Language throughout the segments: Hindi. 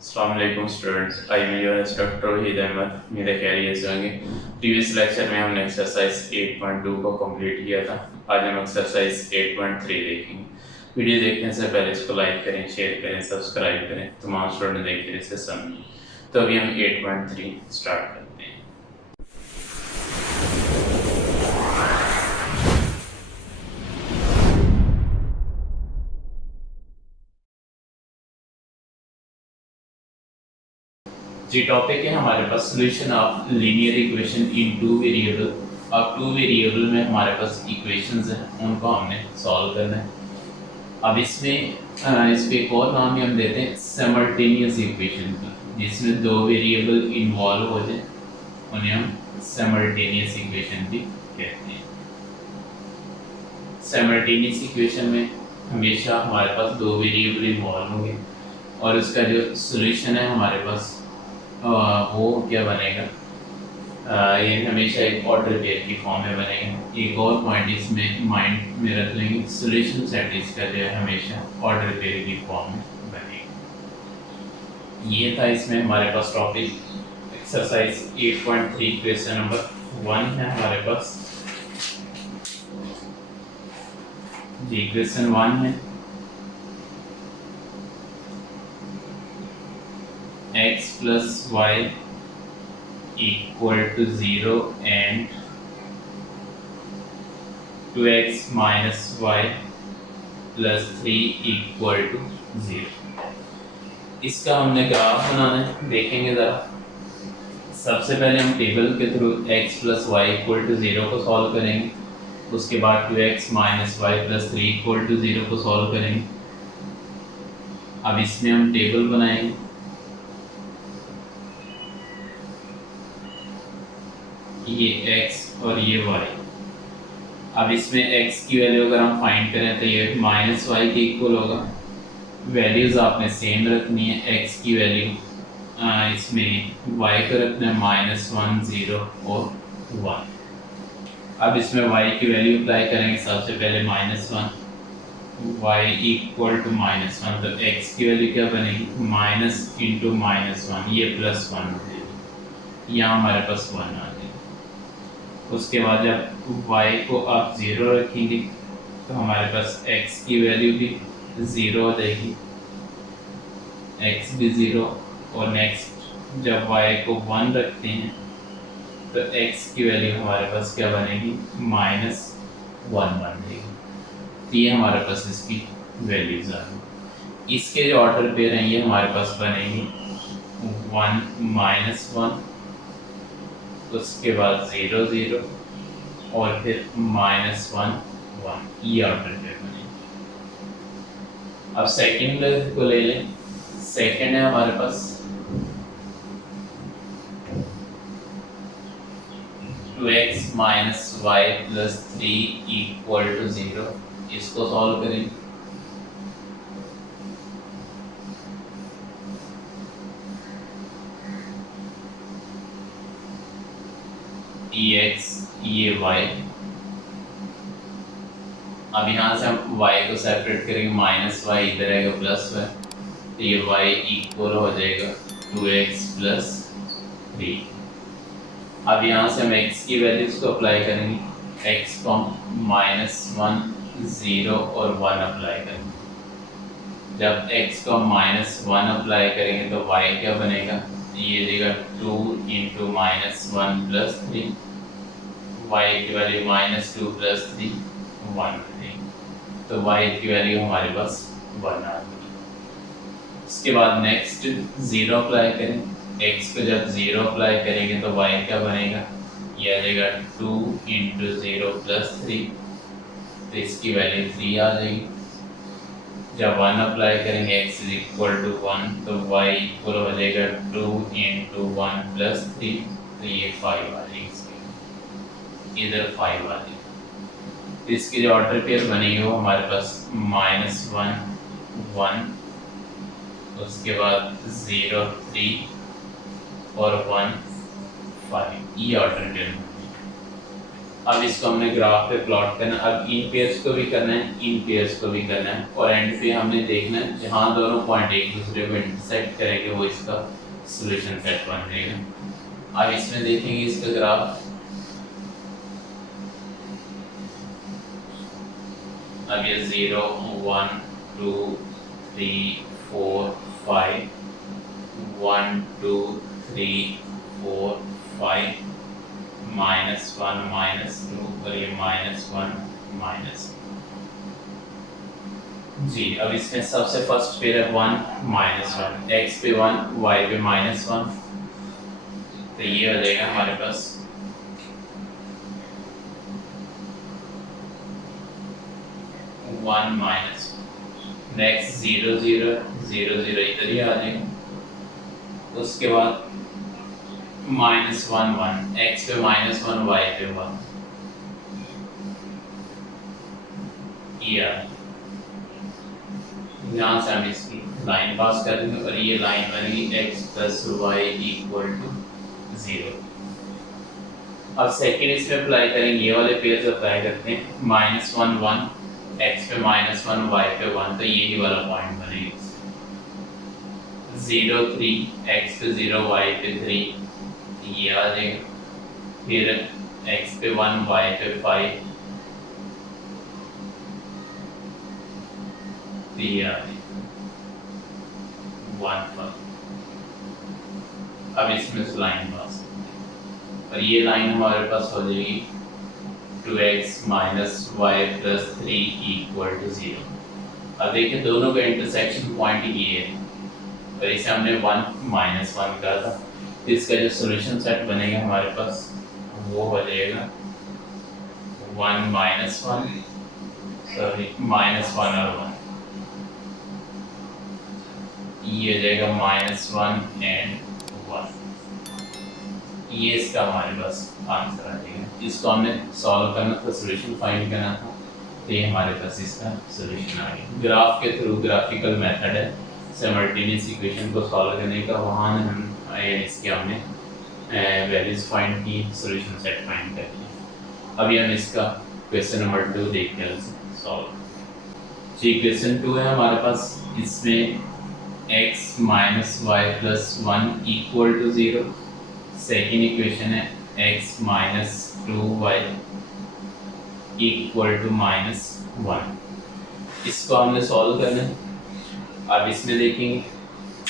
अस्सलाम वालेकुम students, I am your instructor Waheed Ahmed. मेरे खैरियत से होंगे। प्रीवियस लेक्चर में हमने एक्सरसाइज 8.2 को कंप्लीट किया था। आज हम एक्सरसाइज 8.3 देखेंगे। वीडियो देखने से पहले इसको लाइक करें, शेयर करें, सब्सक्राइब करें, तमाम स्टूडेंट देखिए इसे समझें। तो अभी हम 8.3 स्टार्ट करते हैं। जी टॉपिक है हमारे पास solution of linear equation in two variable. अब टू वेरिएबल में हमारे पास इक्वेशंस हैं, उनको हमने सॉल्व करना है। अब इसमें इसको एक और नाम ही हम देते हैं सिमल्टेनियस इक्वेशन की, जिसमें दो वेरिएबल इन्वॉल्व हो जाए, उन्हें हम सिमल्टेनियस इक्वेशन भी कहते हैं। सिमल्टेनियस इक्वेशन में हमेशा हमारे पास दो वेरिएबल इन्वॉल्व होंगे और उसका जो सोल्यूशन है हमारे पास वो क्या बनेगा, ये हमेशा एक ऑर्डर पेयर की फॉर्म में बनेगा। एक और पॉइंट इसमें माइंड में रख लेंगे, सोल्यूशन सेट इसका जो है हमेशा ऑर्डर पेयर की फॉर्म में बनेगा। ये था इसमें हमारे पास टॉपिक। एक्सरसाइज 8.3 क्वेश्चन नंबर 1 है हमारे पास। जी क्वेश्चन 1 है x plus y equal to 0 and 2x minus y plus 3 equal to 0। इसका हमने ग्राफ बनाना है, देखेंगे ज़रा। सबसे पहले हम टेबल के through x plus y equal to 0 को सॉल्व करेंगे, उसके बाद 2x minus y plus 3 equal to 0 को सॉल्व करेंगे। अब इसमें हम टेबल बनाएंगे। ये x और ये y। अब इसमें x की वैल्यू अगर हम फाइंड करें तो ये माइनस वाई के इक्वल होगा। वैल्यूज़ आपने सेम रखनी है। x की वैल्यू इसमें y को रखना है -1, 0 और 1। अब इसमें y की वैल्यू अप्लाई करेंगे। सबसे पहले -1, y इक्वल टू -1, तो x की वैल्यू क्या बनेगी, माइनस इंटू -1, ये +1 हो जाएगी। यहाँ हमारे पास 1 आ जाएगा। उसके बाद जब y को आप 0 रखेंगे तो हमारे पास x की वैल्यू भी 0 हो जाएगी, x भी 0। और नेक्स्ट जब y को 1 रखते हैं तो x की वैल्यू हमारे पास क्या बनेगी, -1 बन जाएगी। तो ये हमारे पास इसकी वैल्यूज आ गई। इसके जो ऑर्डर पेयर हैं ये हमारे पास बनेंगे 1 -1, उसके बाद 0 0 और फिर -1 1, ये ऑर्डर पेयर बने। अब सेकंड को ले लें। सेकंड है हमारे पास 2x minus y plus 3 equal to 0। इसको सॉल्व करें। ये x ये y। अब यहाँ से हम y को सेपरेट करेंगे, -y इधर आएगा +y, तो ये y इक्वल हो जाएगा 2x plus 3। अब यहाँ से हम x की वैल्यूज को अप्लाई करेंगे। x को -1, 0 और 1 अप्लाई करेंगे। जब x को -1 अप्लाई करेंगे तो y क्या बनेगा, ये देगा 2 इंटू -1 प्लस 3, y की वैल्यू -2 प्लस 3 1 है, तो y की वैल्यू हमारे पास 1 आ गई। उसके बाद नेक्स्ट 0 अप्लाई करें। x को जब 0 अप्लाई करेंगे तो y क्या बनेगा, ये आ जाएगा 2 इंटू 0 प्लस 3, तो इसकी वैल्यू 3 आ जाएगी। जब 1 अप्लाई करेंगे x इज इक्वल टू 1, तो y इक्वल हो जाएगा 2 इंटू 1 प्लस 3, तो ये 5 आ जाएगी, इधर 5 आ जाएगी। तो इसके जो ऑर्डर पेयर बनेंगे वो हमारे पास -1 1, उसके बाद 0 3 और 1 5, ये ऑर्डर पेयर बनेंगे। अब इसको हमने ग्राफ पे प्लॉट करना है। अब इन पेयर्स को भी करना है, इन पेयर्स को भी करना है, और एंड पे हमने देखना है जहाँ दोनों पॉइंट एक दूसरे को इंटरसेक्ट करेंगे वो इसका सॉल्यूशन सेट बन जाएगा। अब इसमें देखेंगे इसका ग्राफ। अब ये 0 1 2 3 4 5 1 2 3 4 5 -1 -2 और ये -1 माइनस जी। अब इसमें सबसे फर्स्ट पेयर है 1 -1, x पे 1 y पे -1, तो ये हो जाएगा हमारे पास 1 माइनस। नेक्स्ट 0 0 0 0 इधर ही आ जाएगा। उसके बाद -1 1, x पे -1 y पे 1, ये यहाँ से हम इसकी लाइन पास कर देंगे और ये लाइन बनेगी x plus Y equal to 0। अब सेकेंड इसमें अप्लाई करेंगे, ये वाले पेयर्स अप्लाई करते हैं। -1 1, x पे -1 y पे 1, तो यही वाला पॉइंट बनेगा। 0 3, x पे 0 y पे 3, ये आ जाएगा। फिर x पे 1 y पे 5, ये आ जाएगा 1 पर। अब इसमें से लाइन पास और ये लाइन हमारे पास हो जाएगी 2x minus Y plus 3 equal to 0। अब देखिए दोनों का इंटरसेक्शन पॉइंट ये है और इसे हमने 1 -1 कहा था, तो इसका जो सॉल्यूशन सेट बनेगा हमारे पास वो हो जाएगा 1 -1 सॉरी -1 और 1, ये हो जाएगा -1 एंड 1। ये इसका हमारे पास आंसर आ जाएगा। इसको हमने सॉल्व करना था, सॉल्यूशन फाइंड करना था, तो ये हमारे पास इसका सॉल्यूशन आ गया। ग्राफ के थ्रू ग्राफिकल मेथड है सिमल्टेनियस इक्वेशन को सॉल्व करने का, वहाँ हम इसके हमने वैल्यूज फाइंड की, सॉल्यूशन सेट फाइंड कर लिया। अभी हम इसका क्वेश्चन नंबर 2 देखते हैं सॉल्व। जी क्वेश्चन 2 है हमारे पास, इसमें x minus Y plus 1 equal to 0। Second equation है x minus 2y equal to -1। इसको हमने सॉल्व करना है। अब इसमें देखेंगे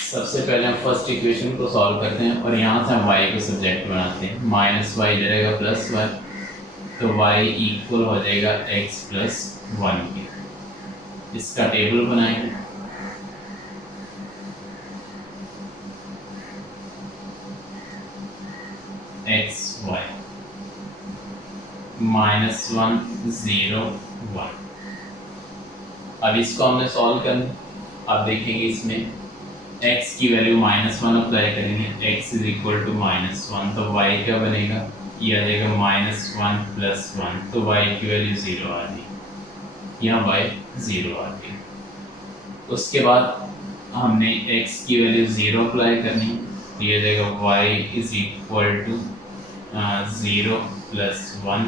सबसे पहले हम फर्स्ट इक्वेशन को सॉल्व करते हैं और यहाँ से हम y को सब्जेक्ट बनाते हैं। -y इधर रहेगा +y, तो y इक्वल हो जाएगा x प्लस 1 के। इसका टेबल बनाएंगे। x y -1 0 1। अब इसको हमने सॉल्व करना। अब देखेंगे इसमें x की वैल्यू -1 अप्लाई करेंगे, x इज इक्वल टू -1, तो y क्या बनेगा, ये आ जाएगा -1 प्लस 1, तो y की वैल्यू 0 आ गई, यहाँ y 0 आ गई। उसके बाद हमने x की वैल्यू 0 अप्लाई करनी, तो ये आ जाएगा y is equal to 0 plus 1,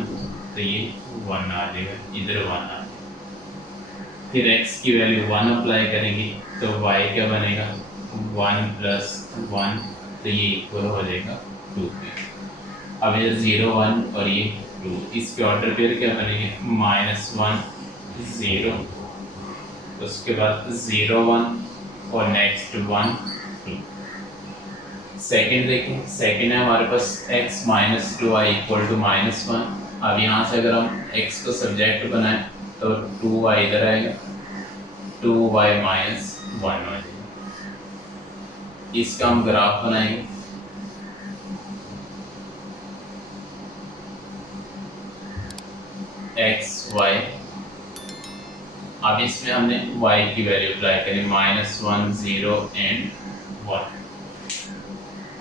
तो ये 1 आ जाएगा, इधर 1 आ जाएगा। फिर x की वैल्यू 1 अप्लाई करेंगे, तो y क्या बनेगा 1 प्लस 1, तो ये इक्वल हो जाएगा 2 पे। अब ये 0 1 और ये 2, इसके ऑर्डर पेयर क्या बनेंगे -1 0, उसके बाद 0 1 और नेक्स्ट 1 2। सेकेंड देखें, सेकेंड है हमारे पास x minus 2y equal to -1। अब यहाँ से अगर हम x को सब्जेक्ट बनाएं तो 2y इधर आएगा, 2y माइनस 1 हो जाएगा। इसका हम ग्राफ बनाएंगे। x y, अब इसमें हमने y की वैल्यू अप्लाई करें -1 0 एंड 1।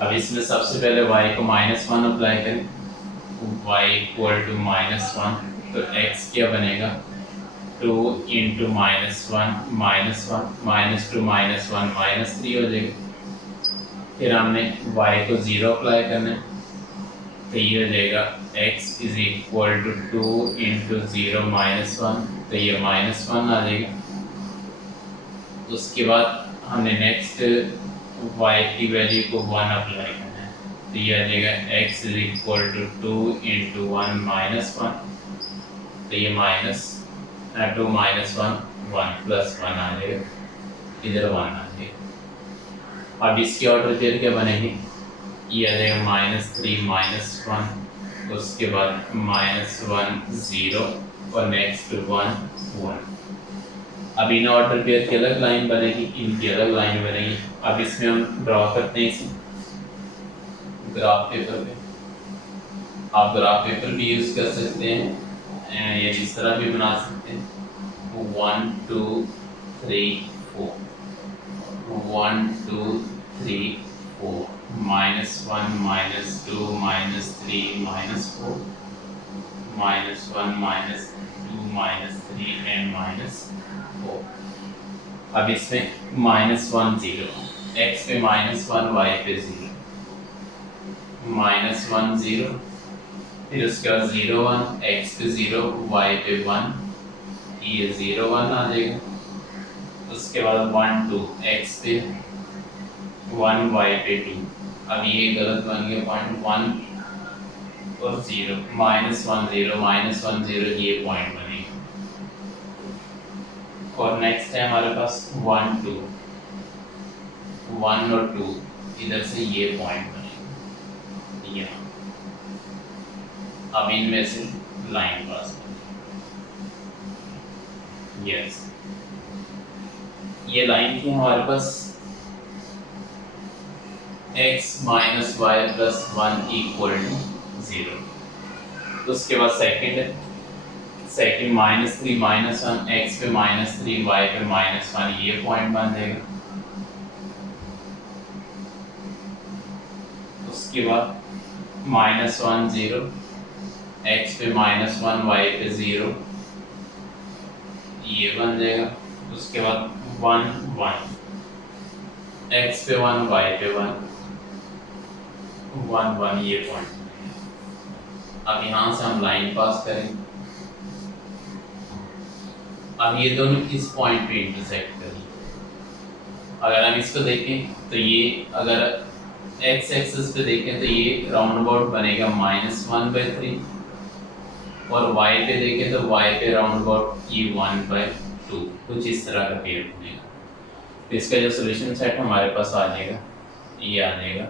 अब इसमें सबसे पहले y को -1 अप्लाई करें, y इक्वल टू -1, तो x क्या बनेगा 2 इंटू -1 -2 -1 -3 हो जाएगा। फिर हमने y को 0 अप्लाई करना है, तो ये हो जाएगा x is equal to 2 into 0 minus 1, तो ये माइनस 1 आ जाएगा। उसके बाद हमने नेक्स्ट y की वैल्यू को 1 अप्लाई करना है, तो ये आ जाएगा x is equal to 2 into 1 minus 1, तो ये माइनस 2 माइनस 1 1 प्लस 1 आ जाएगा, इधर 1 आ जाएगा। अब इसकी ऑर्डर पेयर क्या बनेगी, ये आ जाएगा माइनस 3 माइनस 1, उसके बाद माइनस 1 0 और नेक्स्ट 1 1। अब इन ऑर्डर पेयर की अलग लाइन बनेगी, इनकी अलग लाइन बनेगी। अब इसमें हम ड्रॉ करते हैं इसे ग्राफ पेपर पे। आप ग्राफ पेपर भी यूज़ कर सकते हैं या इस तरह भी बना सकते हैं। 1 2 3 4 1 2 3 4 minus 1 minus 2 minus 3 minus 4 minus 1 minus 2 minus 3 and minus 4। अब इसमें माइनस 1 0, x पे माइनस 1 y पे 0, माइनस 1 0, फिर उसके बाद 0 1, x पे 0 y पे 1, ये 0 1 आ जाएगा। उसके बाद 1 2, x पे 1 y पे 2। अब ये गलत बन गया पॉइंट 1 और 0, माइनस 1 0 माइनस 1 0, ये पॉइंट बनेगा। और नेक्स्ट है हमारे पास 1 2, 1 और 2, इधर से ये पॉइंट बनेगा यहाँ। अब इनमें से लाइन पास करें। यस, ये लाइन थी हमारे पास x minus Y plus 1 equal to 0। उसके बाद सेकंड माइनस 3 माइनस 1, x पे माइनस 3 y पे माइनस 1, ये पॉइंट बन जाएगा। उसके बाद माइनस 1 0, x पे माइनस 1 y पे 0, ये बन जाएगा। उसके बाद 1 1, x पे 1 y पे 1 1 1, ये पॉइंट। अब यहाँ से हम लाइन पास करेंगे। अब ये दोनों किस पॉइंट पे इंटरसेक्ट करेंगे। अगर हम इसको देखें तो ये अगर x एक्सिस पे देखें तो ये राउंड अबाउट बनेगा -1/3, और y पे देखें तो y पे राउंड अबाउट ये 1/2, कुछ इस तरह का पेयर बनेगा। तो इसका जो सोल्यूशन सेट हमारे पास आ जाएगा, ये आ जाएगा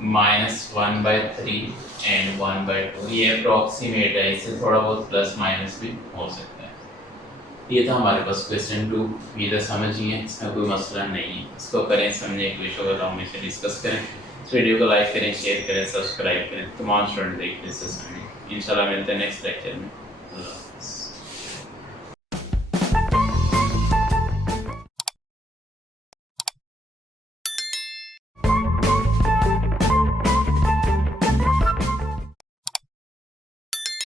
-1/3 एंड 1/2। ये अप्रॉक्सीमेट है, इससे थोड़ा बहुत प्लस माइनस भी हो सकता है। ये था हमारे पास क्वेश्चन 2। ये तो समझिए, इसका कोई मसला नहीं है। इसको करें, समझें, कोई शो होगा हमेशा डिस्कस करें। इस वीडियो को लाइक करें, शेयर करें, सब्सक्राइब करें। तमाम स्टूडेंट देखते हैं। इंशाल्लाह मिलते हैं नेक्स्ट लेक्चर में।